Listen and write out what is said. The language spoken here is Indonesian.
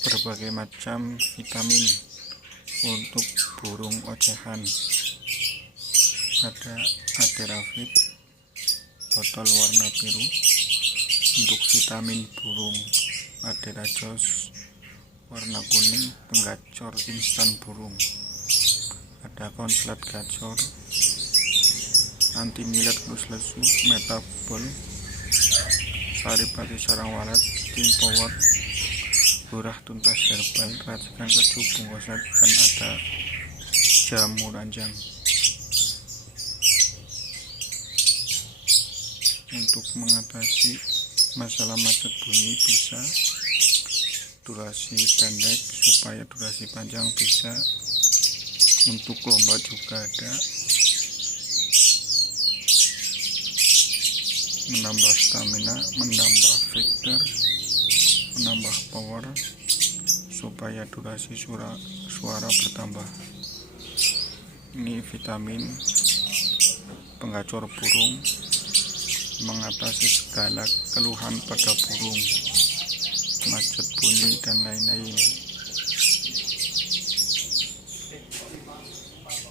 berbagai macam vitamin untuk burung ocehan. Ada Aderafit botol warna biru untuk vitamin burung, Aderajos warna kuning penggacor instan burung, ada konslet gacor, anti milet plus lesu, metabol, saripati sarang walet, tim power, lurah tuntas herbal, racikan keju bungkusan, dan ada jamu ranjang. Untuk mengatasi masalah macet bunyi bisa, durasi pendek supaya durasi panjang bisa, untuk lomba juga ada, menambah stamina, menambah vigor, menambah power supaya durasi suara bertambah. Ini vitamin penggacor burung, mengatasi segala keluhan pada burung, macet bunyi dan lain-lain.